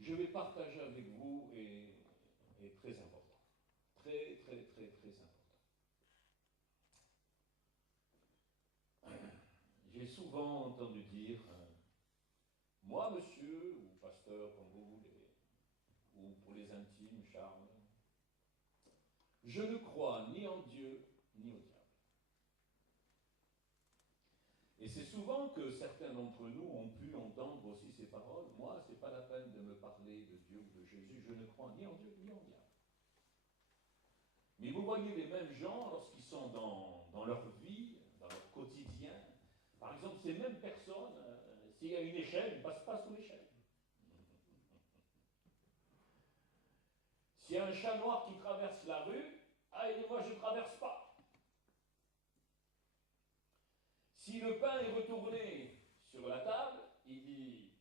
je vais partager avec vous est très important. Très, très, très, très important. J'ai souvent entendu dire, moi, monsieur, ou pasteur, comme vous voulez, ou pour les intimes, Charles, je ne crois ni en Dieu, ni au diable. Et c'est souvent que certains d'entre nous ont pu entendre aussi ces paroles. Moi, ce n'est pas la peine de me parler de Dieu ou de Jésus, je ne crois ni en Dieu, ni en diable. Mais vous voyez les mêmes gens, lorsqu'ils sont dans leur vie, dans leur quotidien, par exemple, ces mêmes personnes, s'il y a une échelle, ils ne passent pas sous l'échelle. S'il y a un chat noir qui traverse la rue, ah, il dit, moi je ne traverse pas. Si le pain est retourné sur la table, il dit,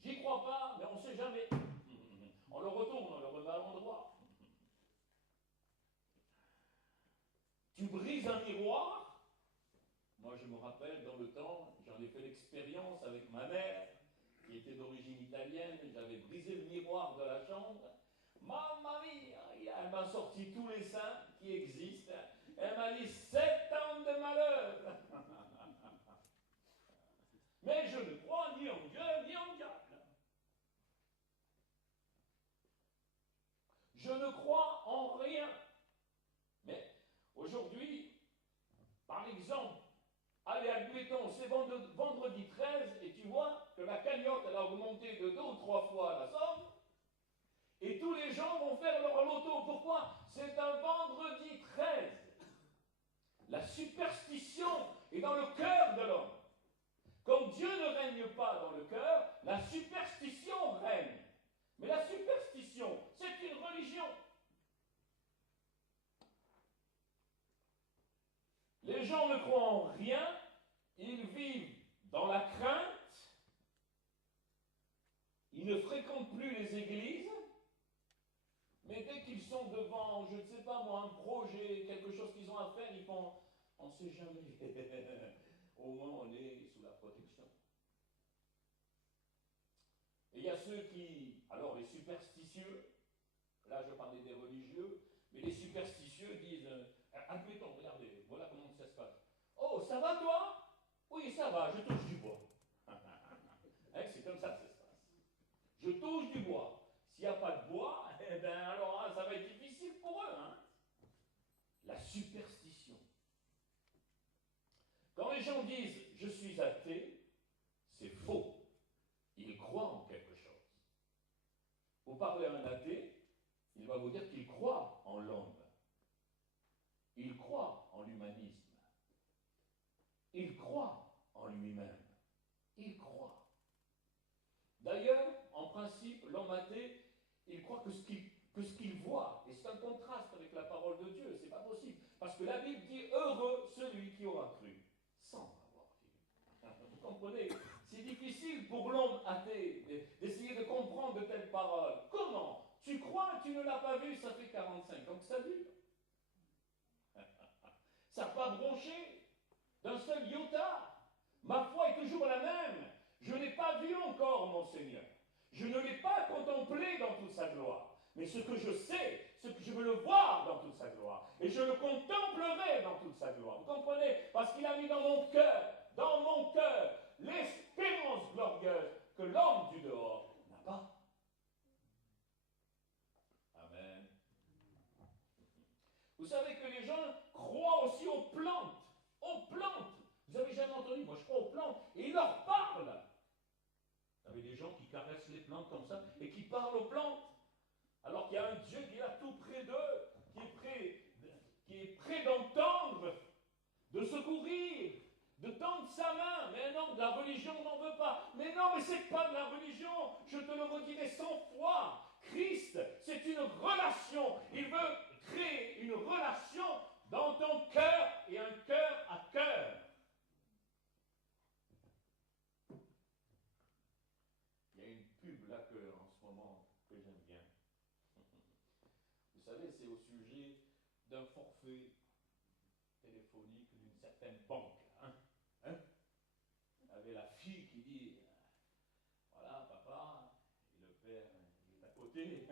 j'y crois pas, mais on ne sait jamais. On le retourne, on le remet à l'endroit. Tu brises un miroir. Moi, je me rappelle, dans le temps, j'en ai fait l'expérience avec ma mère, qui était d'origine italienne. J'avais brisé le miroir de la chambre. Mamma mia, elle m'a sorti tous les saints qui existent. Elle m'a dit 7 ans de malheur. Mais je ne crois ni en Dieu, ni en diable. Je ne crois en rien. Mais aujourd'hui, par exemple, allez, admettons, c'est vendredi 13, et tu vois que la cagnotte, elle a augmenté de 2 ou 3 fois la somme, et tous les gens vont faire leur loto. Pourquoi? C'est un vendredi 13. La superstition est dans le cœur de l'homme. Comme Dieu ne règne pas dans le cœur, la superstition règne. Mais la superstition, c'est une religion. Les gens ne croient en rien, ils vivent dans la crainte, ils ne fréquentent plus les églises, mais dès qu'ils sont devant, je ne sais pas moi, un projet, quelque chose qu'ils ont à faire, ils font, on ne sait jamais. Au moins on est sous la protection. Et il y a ceux qui, alors les superstitieux, là je parlais des religieux, mais les superstitieux disent, admettons, regardez, voilà comment ça se passe. Oh, ça va toi? Oui, ça va, je touche du bois. C'est comme ça que ça se passe. Je touche du bois. S'il n'y a pas de bois, eh bien alors ça va être difficile pour eux. La superstition. Quand les gens disent « je suis athée », c'est faux. Ils croient en quelque chose. Vous parlez à un athée, il va vous dire qu'il croit en l'homme. Il croit en l'humanisme. Il croit en lui-même. Il croit. D'ailleurs, en principe, l'homme athée, il croit que ce qu'il voit, et c'est un contraste avec la parole de Dieu, c'est pas possible. Parce que la Bible dit « heureux celui qui aura cru, sans avoir vu ». Vous comprenez? C'est difficile pour l'homme athée d'essayer de comprendre de telles paroles. Comment? Tu crois, tu ne l'as pas vu, ça fait 45 ans que ça dure. Ça n'a pas bronché d'un seul iota. Ma foi est toujours la même. Je n'ai pas vu encore mon Seigneur. Je ne l'ai pas contemplé dans toute sa gloire. Mais ce que je sais, ce que je veux le voir dans toute sa gloire. Et je le contemplerai dans toute sa gloire. Vous comprenez? Parce qu'il a mis dans mon cœur, l'espérance glorieuse que l'homme du dehors n'a pas. Amen. Vous savez que les gens croient aussi aux plantes. Aux plantes. Vous avez jamais entendu? Moi, je crois aux plantes. Et ils leur parlent. Vous avez des gens qui caressent les plantes comme ça et qui parlent aux plantes. Alors qu'il y a un Dieu qui est là tout près d'eux, qui est prêt d'entendre, de secourir, de tendre sa main. Mais non, de la religion, on n'en veut pas. Mais non, mais c'est pas de la religion. Je te le redirai 100 fois. Christ, c'est une relation. Il veut créer une relation dans ton cœur et un cœur à cœur. Il y a une pub là en ce moment que j'aime bien. Vous savez, c'est au sujet d'un forfait téléphonique d'une certaine banque. Il y avait la fille qui dit, voilà papa, et le père côté.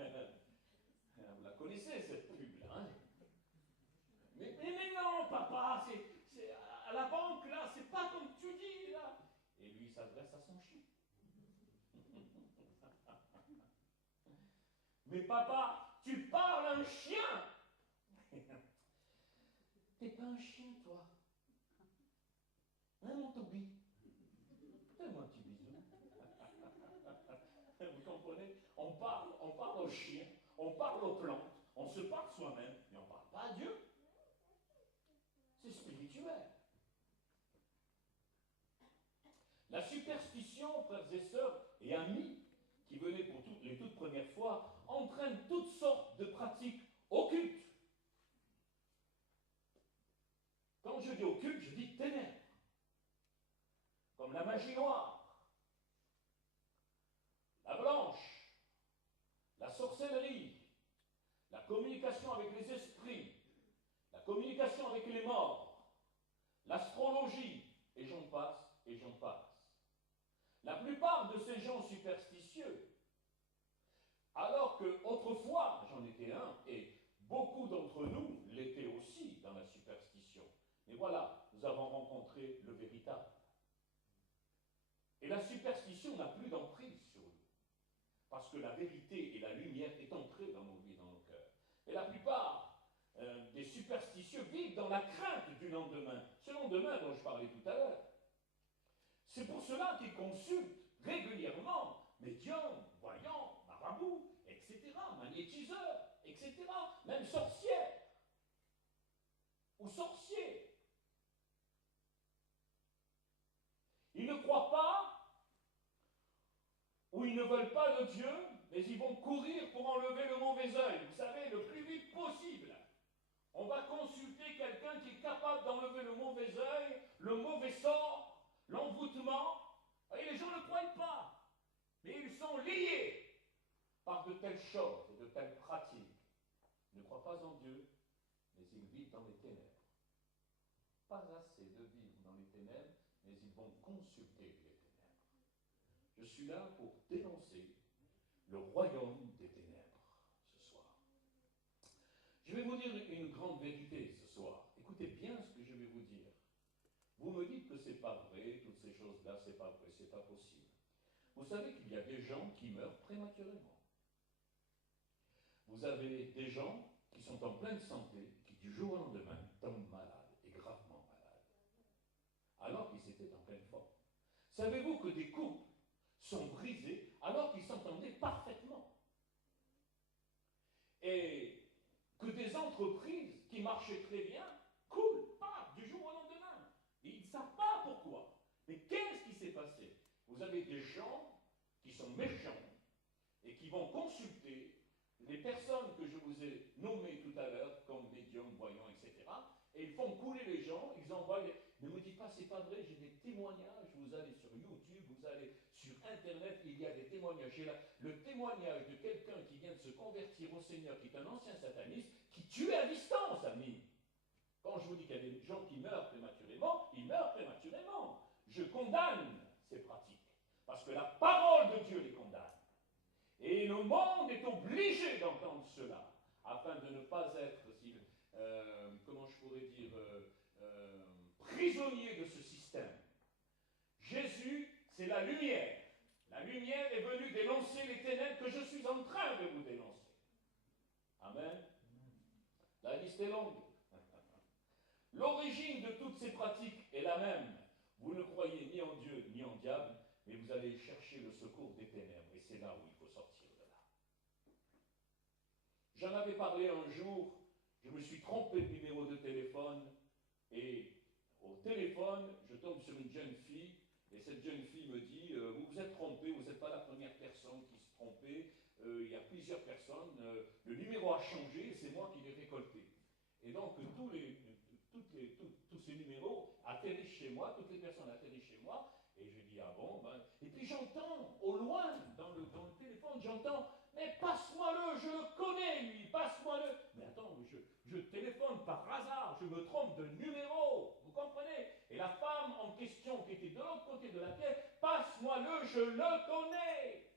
Vous la connaissez, cette pub-là, hein? Mais non, papa, c'est à la banque, là, c'est pas comme tu dis, là. Et lui, il s'adresse à son chien. Mais papa, tu parles à un chien. T'es pas un chien, toi. Hein, mon Toby? Fais-moi un petit bisou. Vous comprenez? On parle aux chiens, on parle aux plantes, on se parle soi-même, mais on ne parle pas à Dieu. C'est spirituel. La superstition, frères et sœurs et amis, qui venaient pour les toutes premières fois, entraîne toutes sortes de pratiques occultes. Quand je dis occulte, je dis ténèbres, comme la magie noire, la blanche, la sorcellerie, la communication avec les esprits, la communication avec les morts, l'astrologie, et j'en passe, et j'en passe. La plupart de ces gens superstitieux, alors que autrefois, j'en étais un, et beaucoup d'entre nous l'étaient aussi dans la superstition. Mais voilà, nous avons rencontré le véritable. Et la superstition n'a plus d'emprise sur nous, parce que la vérité et la lumière est entrée dans nos vies, dans nos cœurs. Et la plupart des superstitieux vivent dans la crainte du lendemain, ce lendemain dont je parlais tout à l'heure. C'est pour cela qu'ils consultent régulièrement médiums, voyants, marabouts, etc., magnétiseurs, etc., même sorcières ou sorciers. Ils ne croient pas ou ils ne veulent pas de Dieu, mais ils vont courir pour enlever le mauvais œil, vous savez, le plus vite possible. On va consulter quelqu'un qui est capable d'enlever le mauvais œil, le mauvais sort, l'envoûtement. Et les gens ne croient pas. Mais ils sont liés par de telles choses et de telles pratiques. Ils ne croient pas en Dieu, mais ils vivent dans les ténèbres. Pas assez de vivre dans les ténèbres, mais ils vont consulter les ténèbres. Je suis là pour dénoncer le royaume des ténèbres ce soir. Je vais vous dire une grande vérité ce soir. Écoutez bien ce que je vais vous dire. Vous me dites que c'est pas vrai, toutes ces choses-là, c'est pas vrai, c'est pas possible. Vous savez qu'il y a des gens qui meurent prématurément. Vous avez des gens qui sont en pleine santé, qui du jour au lendemain tombent malades, et gravement malades, alors qu'ils étaient en pleine forme. Savez-vous que des couples sont brisés alors qu'ils s'entendaient parfaitement? Et que des entreprises qui marchaient très bien coulent, pas du jour au lendemain. Et ils ne savent pas pourquoi. Mais qu'est-ce qui s'est passé? Vous avez des gens qui sont méchants et qui vont consulter les personnes que je vous ai nommées tout à l'heure, comme médiums, voyants, etc. Et ils font couler les gens, ils envoient des... Ne me dites pas, c'est pas vrai, j'ai des témoignages, vous allez sur YouTube, vous allez sur Internet, il y a des témoignages. J'ai là le témoignage de quelqu'un qui vient de se convertir au Seigneur, qui est un ancien sataniste, qui tue à distance, amis. Quand je vous dis qu'il y a des gens qui meurent prématurément, ils meurent prématurément. Je condamne ces pratiques, parce que la parole de Dieu les condamne. Et le monde est obligé d'entendre cela, afin de ne pas être, comment je pourrais dire, prisonnier de ce système. Jésus, c'est la lumière. La lumière est venue dénoncer les ténèbres que je suis en train de vous dénoncer. Amen. La liste est longue. L'origine de toutes ces pratiques est la même. Vous ne croyez ni en Dieu ni en diable, mais vous allez chercher le secours des ténèbres, et c'est là où il faut sortir de là. J'en avais parlé un jour, je me suis trompé de numéro de téléphone, et au téléphone, je tombe sur une jeune fille, et cette jeune fille me dit, vous vous êtes trompé, vous n'êtes pas la première personne qui se trompait, il y a plusieurs personnes, le numéro a changé, et c'est moi qui l'ai récolté. Et donc tous ces numéros atterrissent chez moi, toutes les personnes atterrissent chez moi, et je dis, ah bon, ben... Et puis j'entends, au loin, dans le téléphone, j'entends, mais passe-moi-le, je le connais, lui, passe-moi-le. Mais attends, je téléphone par hasard, je me trompe de numéro, vous comprenez? Et la femme en question, qui était de l'autre côté de la pièce, passe-moi-le, je le connais.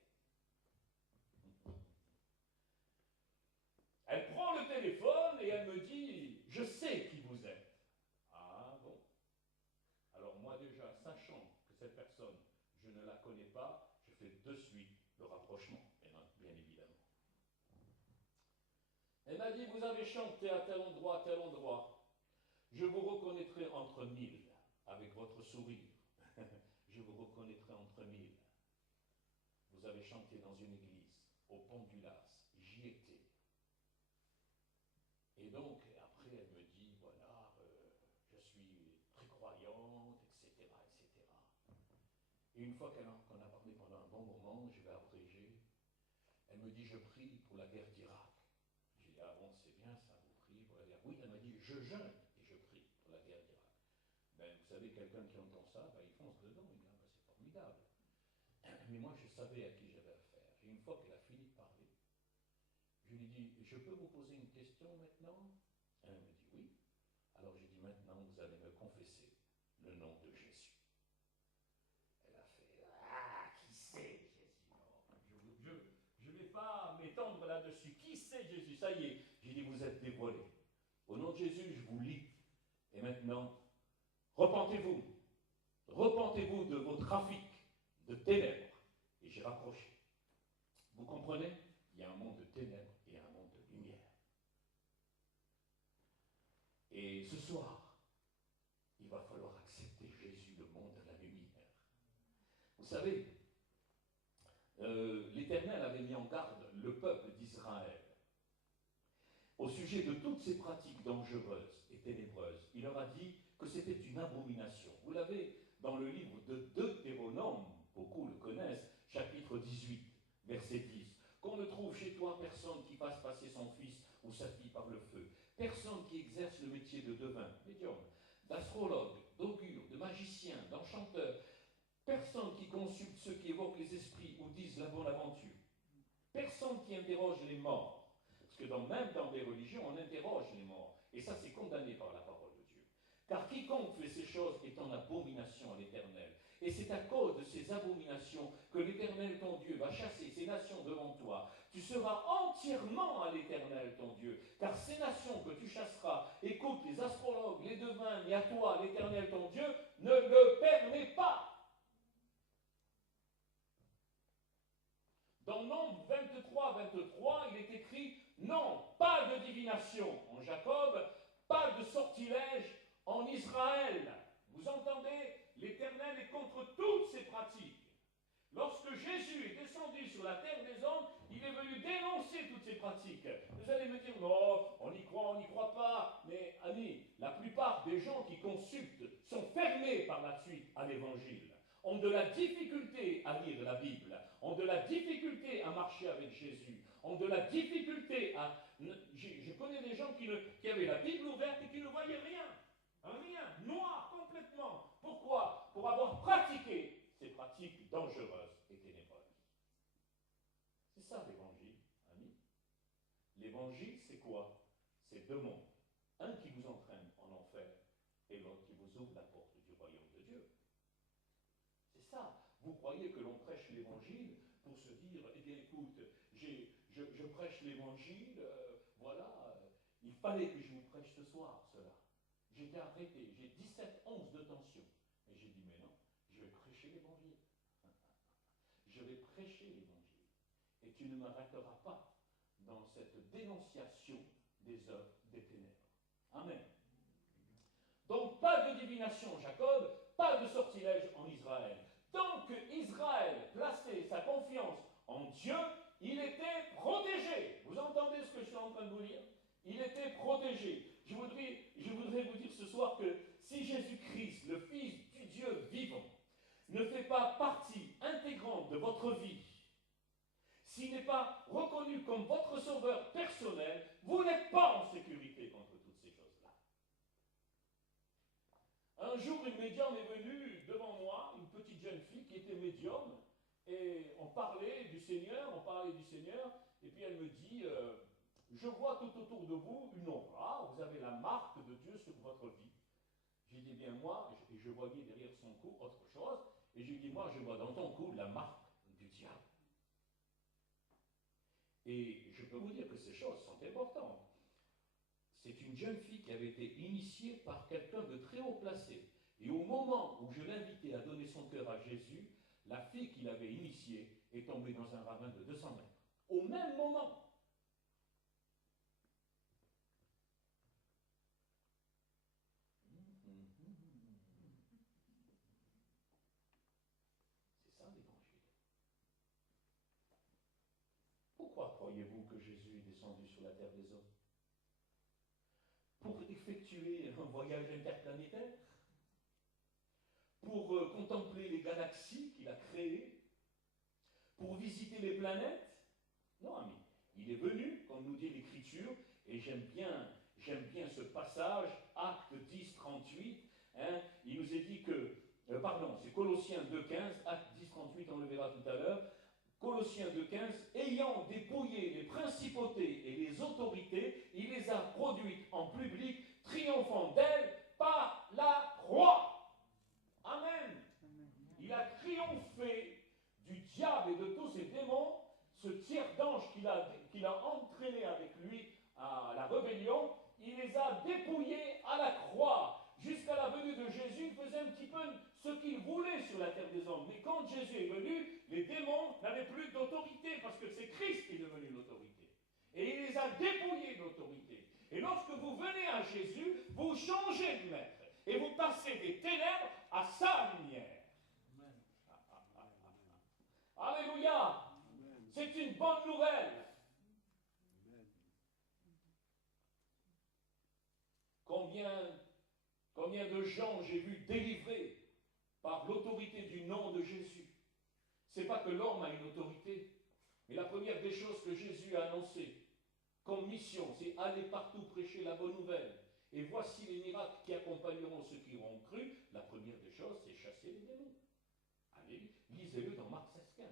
connais pas, je fais de suite le rapprochement, bien évidemment. Elle m'a dit, vous avez chanté à tel endroit, je vous reconnaîtrai entre mille, avec votre sourire. Je vous reconnaîtrai entre mille. Vous avez chanté dans une église, au Pont du Las, j'y étais. Et donc, après, elle me dit, voilà, je suis très croyante, etc., etc. Et une fois qu'on a parlé pendant un bon moment, je vais abréger, elle me dit, je prie pour la guerre d'Irak. J'ai dit, ah bon, c'est bien ça, vous priez pour la guerre. Oui, elle m'a dit, je jeûne et je prie pour la guerre d'Irak. Ben, vous savez, quelqu'un qui entend ça, ben, il fonce dedans, il dit, ah, ben, c'est formidable. Mais moi, je savais à qui j'avais affaire. Et une fois qu'elle a fini de parler, je lui dis, je peux vous poser une question maintenant? Elle me dit oui. Alors j'ai dit, maintenant, vous allez me confesser le nom de Jésus. Elle a fait, ah, qui c'est Jésus? Je ne vais pas m'étendre là-dessus. Qui c'est Jésus? Ça y est, j'ai dit, vous êtes dévoilé. Au nom de Jésus, je vous lis. Et maintenant, repentez-vous. Repentez-vous de vos trafics de ténèbres. Et j'ai raccroché. Vous comprenez? Il y a un monde de ténèbres et un monde de lumière. Et ce soir, il va falloir accepter Jésus, le monde de la lumière. Vous savez, l'Éternel avait mis en garde le peuple d'Israël au sujet de toutes ces pratiques dangereuses et ténébreuses. Il leur a dit que c'était une abomination. Vous l'avez dans le livre de Deutéronome, beaucoup le connaissent, chapitre 18, verset 10. Qu'on ne trouve chez toi personne qui fasse passer son fils ou sa fille par le feu, personne qui exerce le métier de devin, médium, d'astrologue, d'augure, de magicien, d'enchanteur, personne qui consulte ceux qui évoquent les esprits ou disent la bonne aventure, personne qui interroge les morts. Parce que même dans les religions, on interroge les morts. Et ça, c'est condamné par la parole de Dieu. Car quiconque fait ces choses est en abomination à l'Éternel. Et c'est à cause de ces abominations que l'Éternel, ton Dieu, va chasser ces nations devant toi. Tu seras entièrement à l'Éternel, ton Dieu. Car ces nations que tu chasseras, écoute, les astrologues, les devins, mais à toi, l'Éternel, ton Dieu, ne le permet pas. Dans Nombre 23, 23, il est écrit « Non, pas de divination en Jacob, pas de sortilège en Israël. » Vous entendez? L'Éternel est contre toutes ces pratiques. Lorsque Jésus est descendu sur la terre des hommes, il est venu dénoncer toutes ces pratiques. Vous allez me dire, non, on y croit pas. Mais, amis, la plupart des gens qui consultent sont fermés par la suite à l'Évangile, ont de la difficulté à lire la Bible, ont de la difficulté à marcher avec Jésus, ont de la difficulté à... Je connais des gens qui avaient la Bible ouverte et qui ne voyaient rien. Rien, noir complètement. Pourquoi? Pour avoir pratiqué ces pratiques dangereuses et ténébreuses. C'est ça l'évangile, amis. L'évangile, c'est quoi? C'est deux mondes. Un qui vous entraîne en enfer et l'autre qui vous ouvre la porte du royaume de Dieu. C'est ça. Vous croyez que l'on prêche l'évangile pour se dire, eh bien écoute, je prêche l'évangile, voilà, il fallait que je vous prêche ce soir cela. J'étais arrêté, j'ai 17 onces de tension. Et j'ai dit, mais non, je vais prêcher l'évangile. Je vais prêcher l'évangile. Et tu ne m'arrêteras pas dans cette dénonciation des œuvres des ténèbres. Amen. Donc, pas de divination en Jacob, pas de sortilège en Israël. Tant que Israël plaçait sa confiance en Dieu, il était protégé. Vous entendez ce que je suis en train de vous dire? Il était protégé. Je voudrais vous dire ce soir que si Jésus-Christ, le Fils du Dieu vivant, ne fait pas partie intégrante de votre vie, s'il n'est pas reconnu comme votre sauveur personnel, vous n'êtes pas en sécurité contre toutes ces choses-là. Un jour, une médium est venue devant moi, une petite jeune fille qui était médium, et on parlait du Seigneur, et puis elle me dit... je vois tout autour de vous une aura, vous avez la marque de Dieu sur votre vie. J'ai dit, bien moi, et je voyais derrière son cou autre chose, et j'ai dit, moi, je vois dans ton cou la marque du diable. Et je peux vous dire que ces choses sont importantes. C'est une jeune fille qui avait été initiée par quelqu'un de très haut placé. Et au moment où je l'invitais à donner son cœur à Jésus, la fille qu'il avait initiée est tombée dans un ravin de 200 mètres. Au même moment. C'est ça l'évangile. Pourquoi croyez-vous que Jésus est descendu sur la terre des hommes? Pour effectuer un voyage interplanétaire? Pour contempler les galaxies qu'il a créées? Pour visiter les planètes? Non, ami. Il est venu, comme nous dit l'Écriture, et j'aime bien ce passage, Acte 10, 38, hein, il nous est dit que, pardon, c'est Colossiens 2,15, Acte 10, 38, on le verra tout à l'heure, Colossiens 2,15, ayant dépouillé les principautés et les autorités, il les a produites en public, triomphant d'elles par la croix. Amen. Il a triomphé du diable et de tous ses démons, ce tiers d'ange qu'il a entraîné avec lui à la rébellion, il les a dépouillés à la croix. Jusqu'à la venue de Jésus, il faisait un petit peu ce qu'il voulait sur la terre des hommes. Mais quand Jésus est venu, les démons n'avaient plus d'autorité, parce que c'est Christ qui est devenu l'autorité. Et il les a dépouillés d'autorité. Et lorsque vous venez à Jésus, vous changez de maître. Et vous passez des ténèbres à sa lumière. Alléluia! C'est une bonne nouvelle. Combien de gens j'ai vu délivrés par l'autorité du nom de Jésus? Ce n'est pas que l'homme a une autorité, mais la première des choses que Jésus a annoncées comme mission, c'est aller partout prêcher la bonne nouvelle. Et voici les miracles qui accompagneront ceux qui auront cru. La première des choses, c'est chasser les démons. Allez, lisez-le dans Marc 16,15.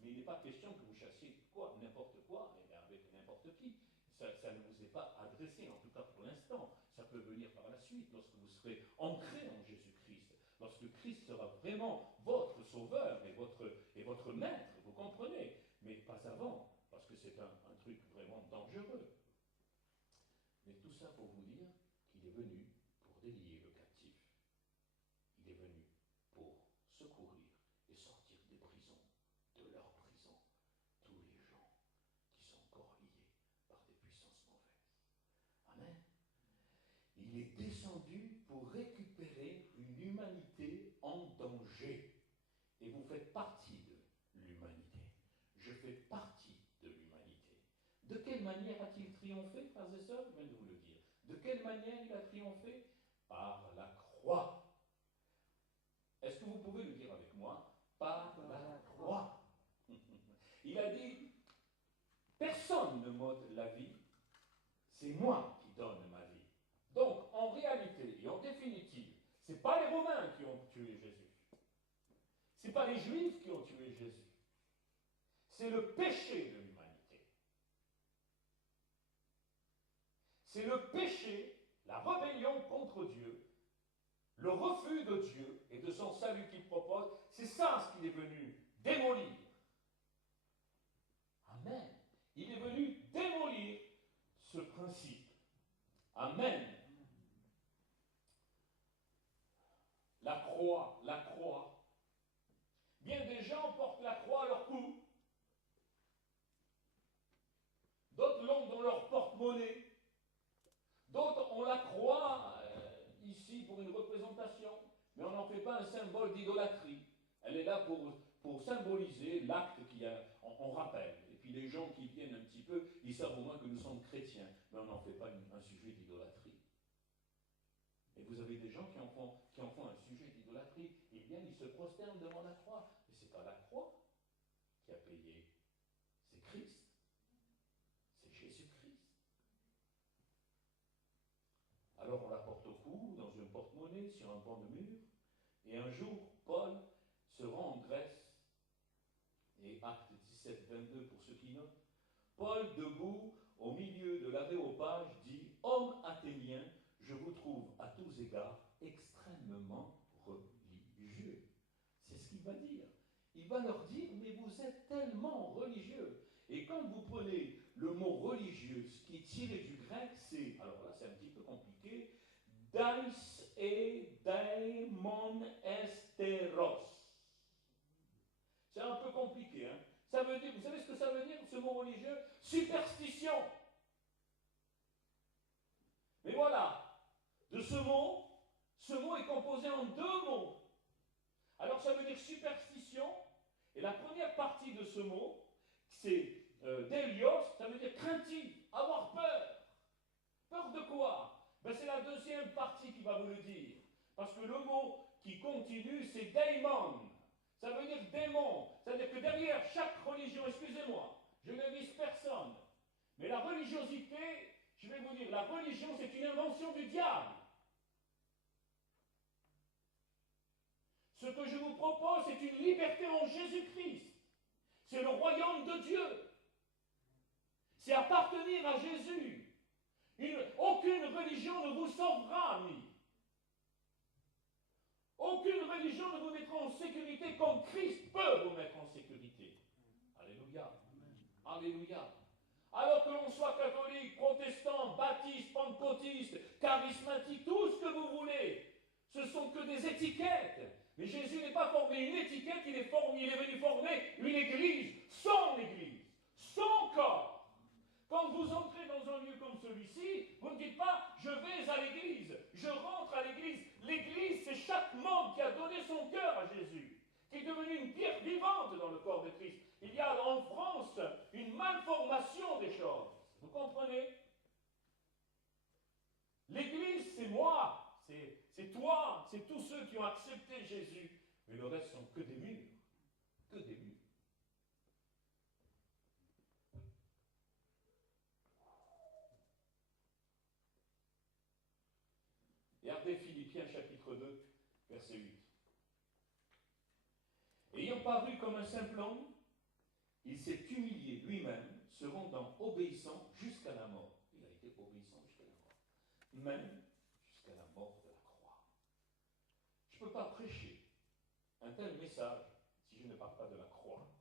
Mais il n'est pas question que vous chassiez quoi, n'importe quoi, et avec n'importe qui. Ça ne vous est pas adressé, en tout cas pour l'instant. Ça peut venir par la suite, lorsque vous serez ancré en Jésus-Christ. Lorsque Christ sera vraiment votre sauveur et votre maître, vous comprenez. Mais pas avant, parce que c'est un truc vraiment dangereux. Mais tout ça pour vous dire qu'il est venu pour délier le captif. Il est venu pour secourir et sortir des prisons, de leur prison, tous les gens qui sont encore liés par des puissances mauvaises. Amen. Il est descendu pour récupérer une humanité en danger. Et vous faites partie de l'humanité. Je fais partie de l'humanité. De quelle manière a-t-il triomphé, frères et sœurs? Je viens de vous le dire. De quelle manière il a triomphé? Par la croix. Est-ce que vous pouvez le dire avec moi? Par la croix. Il a dit, personne ne m'ôte la vie, c'est moi qui donne ma vie. Donc, en réalité et en définitive, ce n'est pas les Romains qui ont tué Jésus. Ce n'est pas les Juifs qui ont tué Jésus. C'est le péché de l'humanité. C'est le péché, la rébellion contre Dieu, le refus de Dieu et de son salut qu'il propose. C'est ça ce qu'il est venu démolir. Amen. Il est venu démolir ce principe. Amen. La croix, la croix. Bien des gens portent la croix à leur cou. D'autres l'ont dans leur porte-monnaie. D'autres ont la croix ici pour une représentation. Mais on n'en fait pas un symbole d'idolâtrie. Elle est là pour symboliser l'acte on rappelle. Et puis les gens qui viennent un petit peu, ils savent au moins que nous sommes chrétiens. Mais on n'en fait pas un sujet d'idolâtrie. Et vous avez des gens qui en font un sujet d'idolâtrie. Ils viennent, ils se prosternent devant la croix. Mais ce n'est pas la croix qui a payé. C'est Christ. C'est Jésus-Christ. Alors on la porte au cou, dans une porte-monnaie, sur un banc de mur. Et un jour, Paul se rend en Grèce. Et acte 17, 22 pour ceux qui notent. Paul, debout, au milieu de l'aréopage, dit « Homme athénien, je vous trouve à tous égards extrêmement religieux. » C'est ce qu'il va dire. Il va leur dire, mais vous êtes tellement religieux. Et quand vous prenez le mot religieux, ce qui est tiré du grec, c'est, alors là c'est un petit peu compliqué, dais et daimon esteros. C'est un peu compliqué. Hein. Ça veut dire, vous savez ce que ça veut dire, ce mot religieux? Superstition. Mais voilà, de ce mot est composé en deux mots. Alors ça veut dire superstition, et la première partie de ce mot, c'est délios, ça veut dire craintif, avoir peur. Peur de quoi? Ben, c'est la deuxième partie qui va vous le dire. Parce que le mot qui continue, c'est daimon. Ça veut dire démon. C'est-à-dire que derrière chaque religion, excusez-moi, je ne vise personne, mais la religiosité, je vais vous dire, la religion, c'est une invention du diable. Ce que je vous propose, c'est une liberté en Jésus-Christ. C'est le royaume de Dieu. C'est appartenir à Jésus. Aucune religion ne vous sauvera, amis. Aucune religion ne vous mettra en sécurité comme Christ peut vous mettre en sécurité. Alléluia. Alléluia. Alors que l'on soit catholique, protestant, baptiste, pentecôtiste, charismatique, tout ce que vous voulez, ce sont que des étiquettes. Mais Jésus n'est pas formé une étiquette, il est venu former une église, son corps. Quand vous entrez dans un lieu comme celui-ci, vous ne dites pas « je vais à l'église, je rentre à l'église ». L'église, c'est chaque membre qui a donné son cœur à Jésus, qui est devenu une pierre vivante dans le corps de Christ. Il y a en France une malformation des choses. Vous comprenez? L'église, c'est moi, c'est toi, c'est tous ceux qui ont accepté Jésus. Mais le reste sont que des murs, que des murs. Regardez Philippiens chapitre 2, verset 8. Ayant paru comme un simple homme, il s'est humilié lui-même, se rendant obéissant jusqu'à la mort. Il a été obéissant jusqu'à la mort. Même jusqu'à la mort de la croix. Je ne peux pas prêcher un tel message si je ne parle pas de la croix.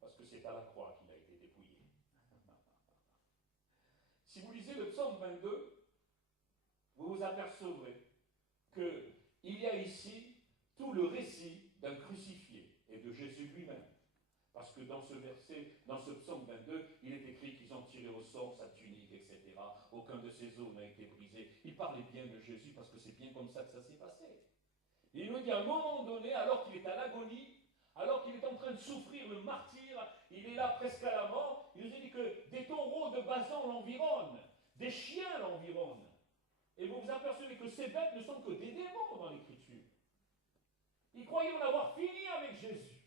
Parce que c'est à la croix qu'il a été dépouillé. Si vous lisez le psaume 22, vous vous apercevrez qu'il y a ici tout le récit d'un crucifié et de Jésus lui-même. Parce que dans ce verset, dans ce psaume 22, il est écrit qu'ils ont tiré au sort sa tunique, etc. Aucun de ses os n'a été brisé. Il parlait bien de Jésus parce que c'est bien comme ça que ça s'est passé. Et il nous dit à un moment donné, alors qu'il est à l'agonie, alors qu'il est en train de souffrir le martyre, il est là presque à la mort, il nous a dit que des taureaux de Basan l'environnent, des chiens l'environnent. Et vous vous apercevez que ces bêtes ne sont que des démons dans l'Écriture. Ils croyaient en avoir fini avec Jésus.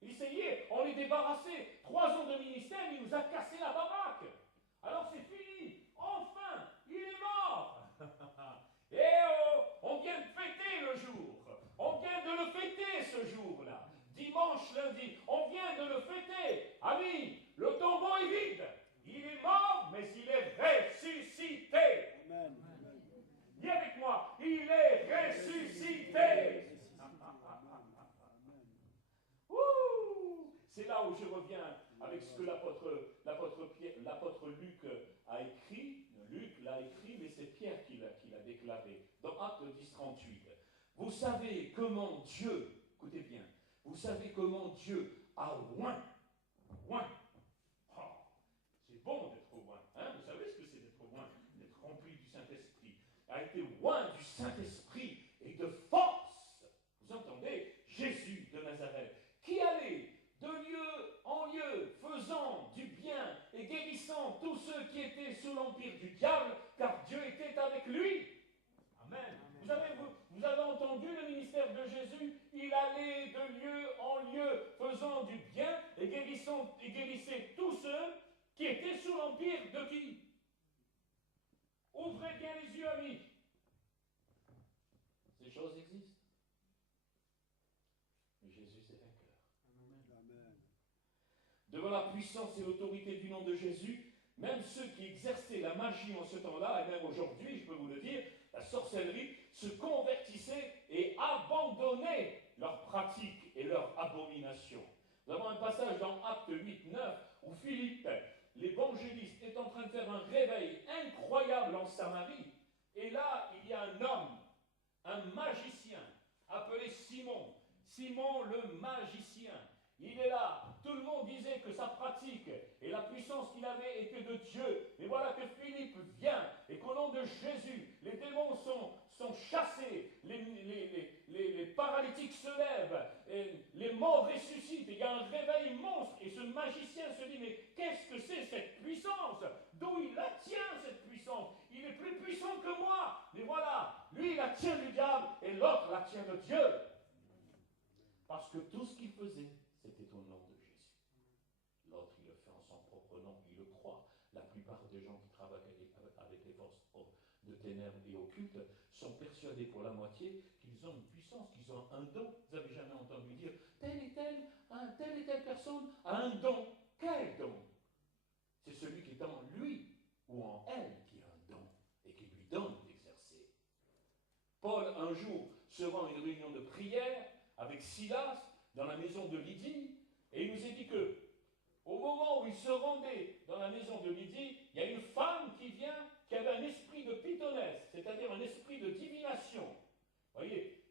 Il essayait, on les débarrassait. 3 ans de ministère, il nous a cassé la baraque. Alors c'est fini. Enfin, il est mort. Et on vient de fêter le jour. On vient de le fêter ce jour-là. Dimanche, lundi, on vient de le fêter. Amis, le tombeau est vide. Il est mort, mais il est ressuscité. Amen. Dis avec moi, il est ressuscité. C'est là où je reviens avec ce que l'apôtre Luc a écrit. Luc l'a écrit, mais c'est Pierre qui l'a déclaré. Dans Actes 10:38. Vous savez comment Dieu, écoutez bien, vous savez comment Dieu a oint. Oh, c'est bon d'être oint. Hein? Vous savez ce que c'est d'être oint? D'être rempli du Saint-Esprit. A été oint du Saint-Esprit et de force. Vous entendez? Jésus de Nazareth, qui allait de lieu en lieu, faisant du bien et guérissant tous ceux qui étaient sous l'empire du diable, car Dieu était avec lui. Amen. Vous avez entendu le ministère de Jésus? Il allait de lieu en lieu, faisant du bien et guérissait tous ceux qui étaient sous l'empire de qui? Ouvrez bien les yeux, amis. Ces choses existent. Mais Jésus est vainqueur. Amen. Devant la puissance et l'autorité du nom de Jésus, même ceux qui exerçaient la magie en ce temps-là, et même aujourd'hui, je peux vous le dire, la sorcellerie, se convertissaient et abandonnaient leurs pratiques et leurs abominations. Nous avons un passage dans Actes 8:9 où Philippe, l'évangéliste, est en train de faire un réveil incroyable en Samarie. Et là, il y a un homme, un magicien, appelé Simon. Simon le magicien. Il est là. Tout le monde disait que sa pratique et la puissance qu'il avait était de Dieu. Et voilà que Philippe vient et qu'au nom de Jésus, les démons sont chassés, les paralytiques se lèvent, et les morts ressuscitent. Et il y a un réveil monstre. Et ce magicien se dit, mais qu'est-ce que c'est cette puissance? D'où il la tient cette puissance? Il est plus puissant que moi. Mais voilà, lui il la tient du diable et l'autre la tient de Dieu. Parce que tout ce qu'il faisait, c'était au nom de Jésus. L'autre, il le fait en son propre nom, il le croit. La plupart des gens qui travaillent avec les forces de ténèbres et occultes sont persuadés pour la moitié qu'ils ont une puissance, qu'ils ont un don. Vous n'avez jamais entendu dire telle et telle personne a un don. Quel don? C'est celui qui est en lui ou en elle qui a un don et qui lui donne d'exercer. Paul, un jour, se rend à une réunion de prière avec Silas dans la maison de Lydie, et il nous est dit que au moment où il se rendait dans la maison de Lydie, il y a une femme qui vient, qui avait un esprit de pythonesse, c'est-à-dire un esprit de divination. Vous voyez,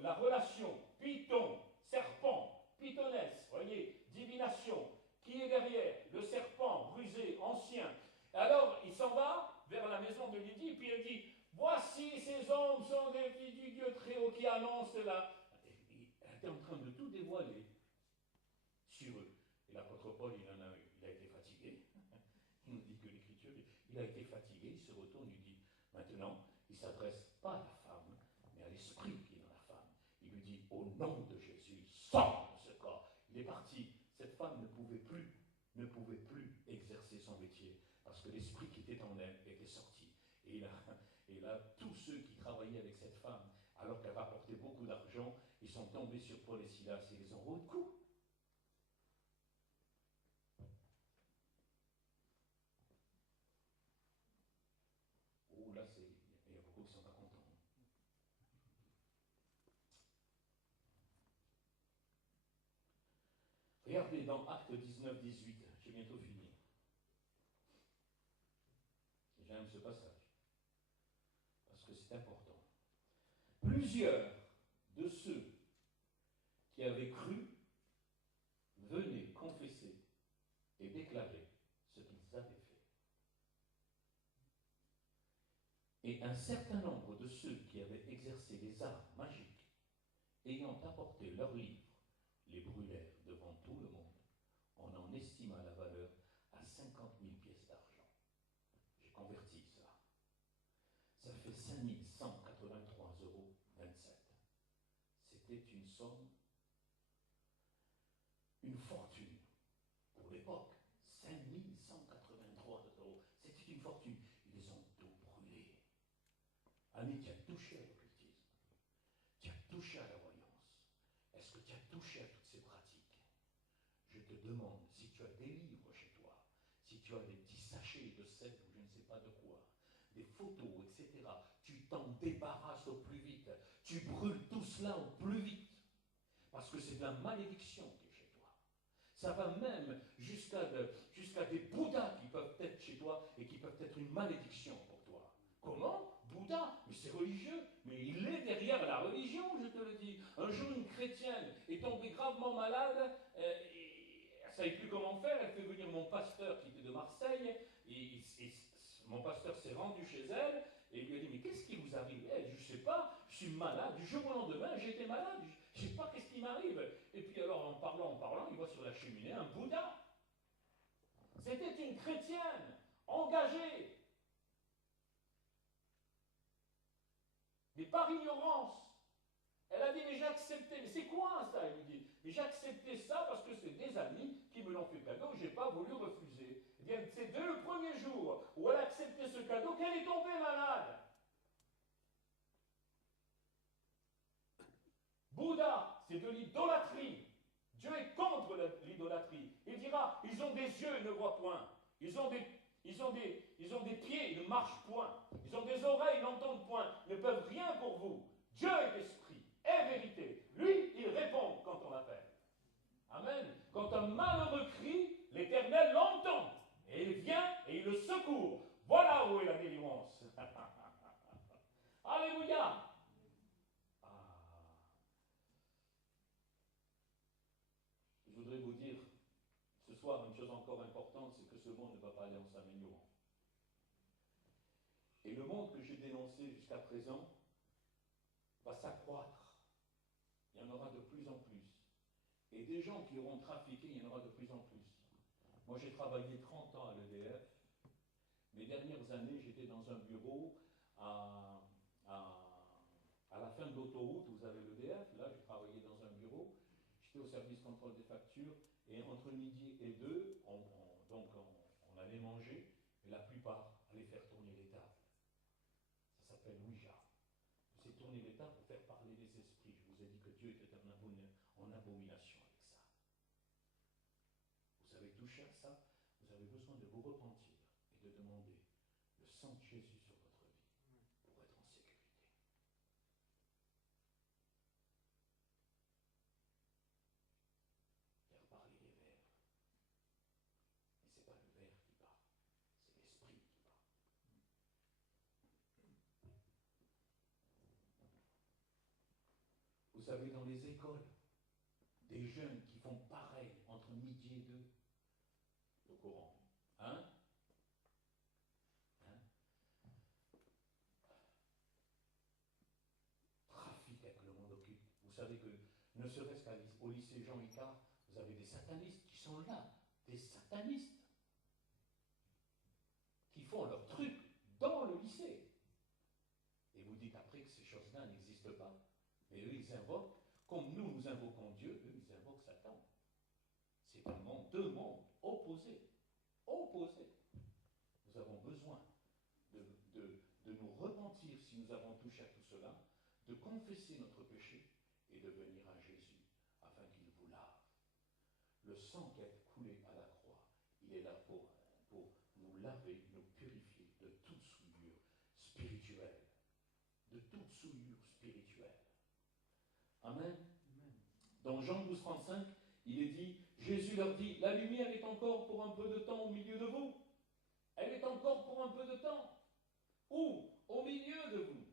la relation python, serpent, pythonesse, vous voyez, divination, qui est derrière? Le serpent, rusé, ancien. Alors, il s'en va vers la maison de Lydie, puis il dit, voici ces hommes sont des filles du Dieu très haut qui annoncent là. Elle était en train de tout dévoiler sur eux. Et l'apôtre Paul, il a été fatigué. Il nous dit que l'Écriture, il a été fatigué, il se retourne, il dit, maintenant, il ne s'adresse pas à la femme, mais à l'esprit qui est dans la femme. Il lui dit, au nom de Jésus, sors de ce corps. Il est parti. Cette femme ne pouvait plus exercer son métier, parce que l'esprit qui était en elle était sorti. Et là, tous ceux qui travaillaient avec cette femme, alors qu'elle rapportait beaucoup d'argent, ils sont tombés sur Paul et Silas et ils ont roué de coups. Oh là, il y a beaucoup qui ne sont pas contents. Regardez dans Actes 19-18, j'ai bientôt fini. J'aime ce passage, parce que c'est important. Plusieurs de ceux qui avaient cru venaient confesser et déclarer ce qu'ils avaient fait. Et un certain nombre de ceux qui avaient exercé les arts magiques, ayant apporté leurs livres, les brûlèrent devant tout le monde. On en estima la valeur à 50 000 pièces d'argent. J'ai converti ça. Ça fait 5 183,27 €. C'était une somme, une fortune pour l'époque. 5 183 €. C'était une fortune. Ils les ont tout brûlé. Ami, tu as touché à l'occultisme. Tu as touché à la voyance. Est-ce que tu as touché à toutes ces pratiques? Je te demande, si tu as des livres chez toi, si tu as des petits sachets de sel ou je ne sais pas de quoi, des photos, etc., tu t'en débarrasses au plus vite. Tu brûles tout cela au plus vite. Parce que c'est de la malédiction qui est chez toi. Ça va même jusqu'à des Bouddhas qui peuvent être chez toi et qui peuvent être une malédiction pour toi. Comment? Bouddha, mais c'est religieux, mais il est derrière la religion, je te le dis. Un jour, une chrétienne est tombée gravement malade, et elle ne savait plus comment faire, elle fait venir mon pasteur qui était de Marseille, et mon pasteur s'est rendu chez elle, et il lui a dit, mais qu'est-ce qui vous arrive? Elle dit, je ne sais pas, je suis malade, du jour au lendemain, j'étais malade, je ne sais pas qu'est-ce qui m'arrive. Et puis alors, en parlant, il voit sur la cheminée un Bouddha. C'était une chrétienne, engagée. Mais par ignorance, elle a dit, mais j'ai accepté. Mais c'est quoi ça? Elle lui dit, mais j'ai accepté ça parce que c'est des amis qui me l'ont fait cadeau, je n'ai pas voulu refuser. Eh bien, c'est dès le premier jour où elle a accepté ce cadeau qu'elle est tombée malade. Bouddha, c'est de l'idolâtrie. Dieu est contre l'idolâtrie. Il dira, ils ont des yeux, ils ne voient point. Ils ont des pieds, ils ne marchent point. Ils ont des oreilles, ils n'entendent point. Ils ne peuvent rien pour vous. Dieu est esprit, est vérité. Lui, il répond quand on l'appelle. Amen. Quand un malheureux crie, l'Éternel l'entend. Et il vient et il le secourt. Voilà où est la délivrance. Alléluia. Je voudrais vous dire soir, une chose encore importante, c'est que ce monde ne va pas aller en s'améliorant. Et le monde que j'ai dénoncé jusqu'à présent va s'accroître. Il y en aura de plus en plus. Et des gens qui auront trafiqué, il y en aura de plus en plus. Moi, j'ai travaillé 30 ans à l'EDF. Les dernières années, j'étais dans un bureau à la fin de l'autoroute, vous avez l'EDF. Là, j'ai travaillé dans un bureau. J'étais au service contrôle des factures. Et entre midi et 2, on allait manger. Et la plupart allaient faire tourner les tables. Ça s'appelle Ouija. C'est tourner les tables pour faire parler les esprits. Je vous ai dit que Dieu était en abomination avec ça. Vous avez touché à ça, vous avez besoin de vous repentir et de demander le sang de Jésus sur votre vie pour être en sécurité. Faire parler les vers. Mais ce n'est pas le vers qui parle, c'est l'esprit qui parle. Vous savez, dans les écoles, des jeunes qui font pareil entre midi et 2, au courant. Hein? Trafic avec le monde occulte. Vous savez que, ne serait-ce qu'au lycée Jean Icard, vous avez des satanistes qui sont là, des satanistes qui font leur truc dans le lycée. Et vous dites après que ces choses-là n'existent pas. Mais eux, ils invoquent, comme nous invoquons Dieu, eux, ils invoquent Satan. C'est un monde, deux mondes opposés. Opposés. Nous avons besoin de nous repentir si nous avons touché à tout cela, de confesser notre péché et de venir à Jésus afin qu'il vous lave. Le sang qui a coulé à la croix, il est là pour nous laver, nous purifier de toute souillure spirituelle. De toute souillure spirituelle. Amen. Dans Jean 12, 35, il est dit, Jésus leur dit, la lumière est encore pour un peu de temps au milieu de vous. Elle est encore pour un peu de temps. Où? Au milieu de vous.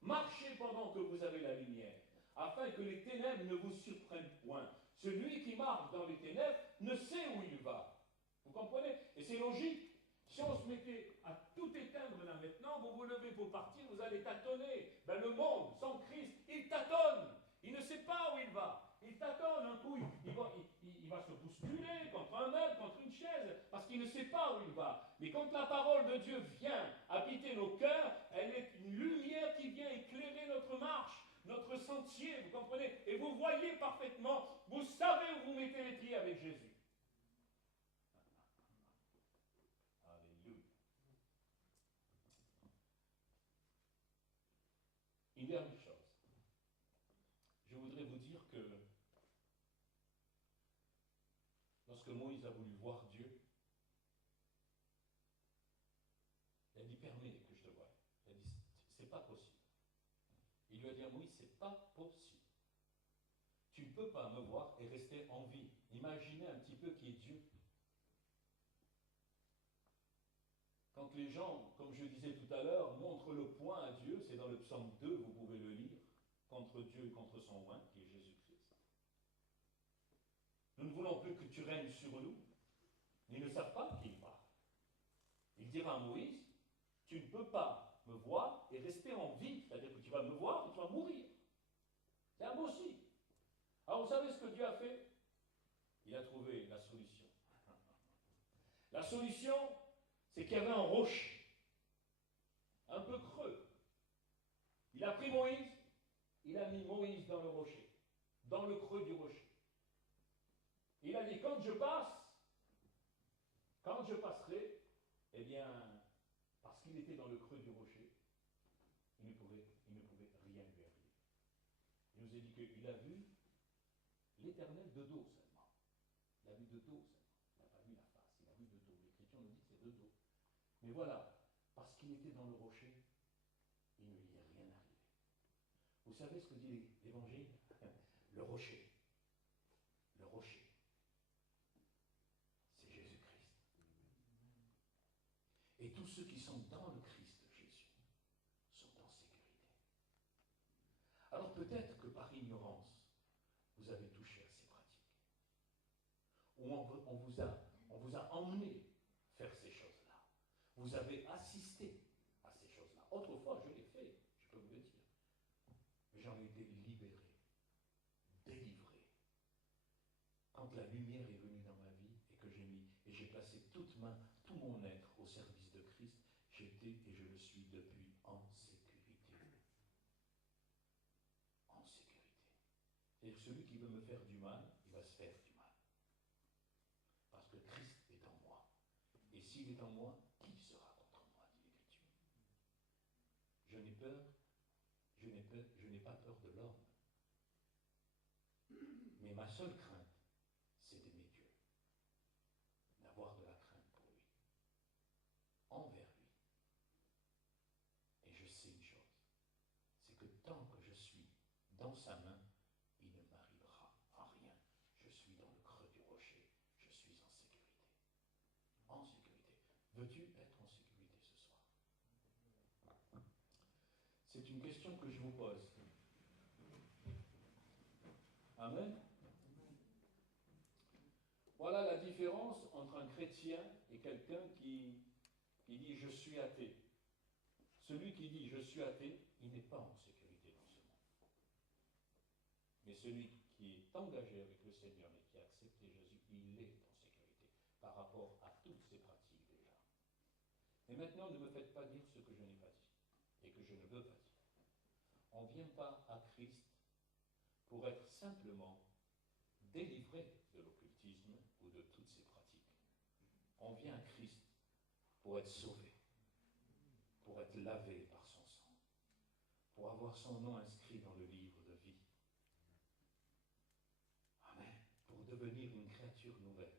Marchez pendant que vous avez la lumière, afin que les ténèbres ne vous surprennent point. Celui qui marche dans les ténèbres ne sait où il va. Vous comprenez? Et c'est logique. Si on se mettait à tout éteindre là maintenant, vous vous levez pour partir, vous allez tâtonner. Ben, le monde, sans Christ, il tâtonne. Il ne sait pas où il va. Il tâtonne un coup, il va se bousculer contre un meuble, contre une chaise, parce qu'il ne sait pas où il va. Mais quand la parole de Dieu vient habiter nos cœurs, elle est une lumière qui vient éclairer notre marche, notre sentier, vous comprenez? Et vous voyez parfaitement, vous savez où vous mettez les pieds avec Jésus. Alléluia. Une dernière chose. Je voudrais vous dire que lorsque Moïse a voulu voir Dieu, il a dit permets que je te voie. Il a dit c'est pas possible. Il lui a dit à Moïse c'est pas possible. Tu ne peux pas me voir et rester en vie. Imaginez un petit peu qui est Dieu. Quand les gens, comme je disais tout à l'heure, montrent le poing à Dieu, c'est dans le psaume 2, vous pouvez le lire, contre Dieu et contre son oint, qui est Jésus-Christ. Nous ne voulons plus que tu règnes sur nous. Ils ne savent pas qui il parle. Il dira à Moïse, tu ne peux pas me voir et rester en vie, c'est-à-dire que tu vas me voir et tu vas mourir. C'est impossible. Alors vous savez ce que Dieu a fait? Il a trouvé la solution. La solution, c'est qu'il y avait un rocher, un peu creux. Il a pris Moïse, il a mis Moïse dans le rocher, dans le creux du rocher. Il a dit, quand je passerai, eh bien, parce qu'il était dans le creux du rocher, il ne pouvait rien lui arriver. Il nous a dit qu'il a vu l'Éternel de dos seulement. Il a vu de dos seulement. Il n'a pas vu la face, il a vu de dos. L'Écriture nous dit que c'est de dos. Mais voilà, parce qu'il était dans le rocher, il ne lui est rien arrivé. Vous savez ce que dit l'Évangile? Le rocher. Le rocher. C'est Jésus-Christ. Et tous ceux qui sont dans le Christ Jésus sont en sécurité. Alors peut-être que par ignorance, vous avez touché à ces pratiques. où on vous a emmené faire ces choses-là. Vous avez assisté à ces choses-là. Autrefois, je l'ai fait, je peux vous le dire. Mais j'en ai été libéré, délivré. Quand la lumière est venue dans ma vie et que j'ai placé tout mon être au service de Christ, j'étais et je le suis depuis en sécurité. En sécurité. Et celui qui veut me faire du mal, il va se faire du mal. Parce que Christ est en moi. Et s'il est en moi, qui sera contre moi, dit l'Écriture. Je n'ai pas peur de l'homme. Mais ma seule crainte, c'est d'aimer Dieu. D'avoir de la crainte pour lui. Envers lui. Et je sais une chose, c'est que tant que je suis dans sa main, il ne m'arrivera à rien. Je suis dans le creux du rocher. Je suis en sécurité. En sécurité. Veux-tu être en sécurité ce soir? C'est une question que je vous pose. Amen. Voilà la différence entre un chrétien et quelqu'un qui dit « je suis athée ». Celui qui dit « je suis athée », il n'est pas en sécurité dans ce monde. Mais celui qui est engagé avec le Seigneur et qui a accepté Jésus, il est en sécurité par rapport à toutes ces pratiques déjà. Et maintenant, ne me faites pas dire ce que je n'ai pas dit et que je ne veux pas dire. On ne vient pas à Christ pour être simplement délivré de l'occultisme ou de toutes ces pratiques. On vient à Christ pour être sauvé, pour être lavé par son sang, pour avoir son nom inscrit dans le livre de vie. Amen. Pour devenir une créature nouvelle.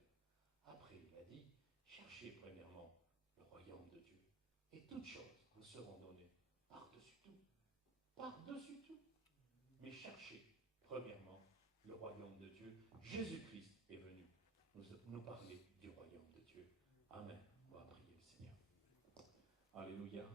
Après, il a dit, cherchez premièrement le royaume de Dieu. Et toutes choses vous seront données par-dessus tout. Par-dessus tout. Mais cherchez premièrement le royaume de Dieu. Jésus-Christ est venu nous parler du royaume de Dieu. Amen. On va prier le Seigneur. Alléluia.